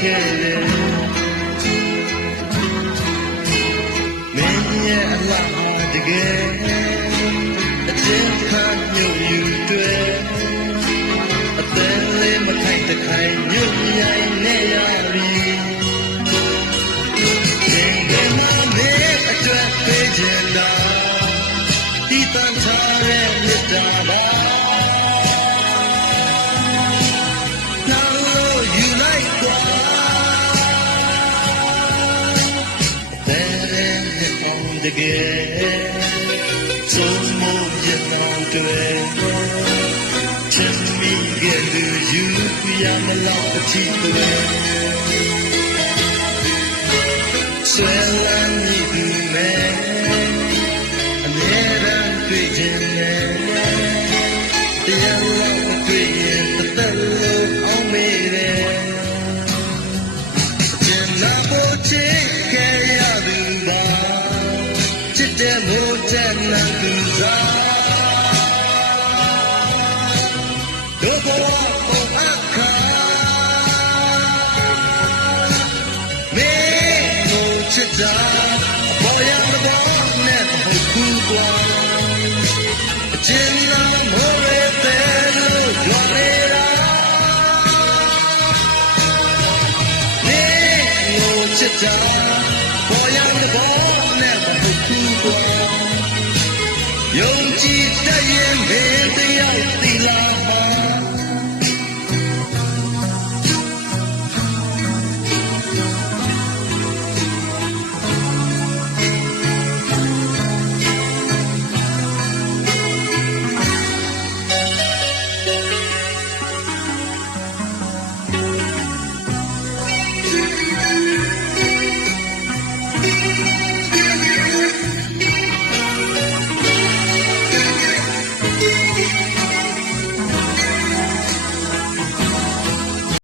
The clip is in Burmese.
ခဲ့တယ်မင်းရဲ့အလားတကယ်အကျဉ်းခါညွတ်ယူတွေ့အသက်လေးမခိုင်တခိုင်ညွတ်ရိုင်းနေရပြီရင်ကမမေအတွက်ပေးချင်တာဒီတန်ထားတဲ့မြတ်တာပါတကယ်သုံးမရနိုင်တယ်ချမ်းမြေကလူယူရမလို့အချစ်တွေဆွဲလန်းနေသူမဲ့အမြဲတမ်းတွေ့ခြင်းနဲ့တရားလုံးတွေ့ရင်တစ်သက်လုံးအောင်မေးတယ်ကျန်လာဖို့ချစ်ခဲ့ရသူပါတဲ့မိုးတဲ့နတ်သူစားဒုဘောအခါမေမိုးချစ်တာဘောရမဘောနဲ့ဟုတ်ကူကွာအချင်းလာမိုးရဲတဲ့လို့ကြွားနေတာမေမိုးချစ်တာဘောရမဘောနဲ့ဟုတ်ကူယုံကြည်တတ်ရင်မင်းတရားသိ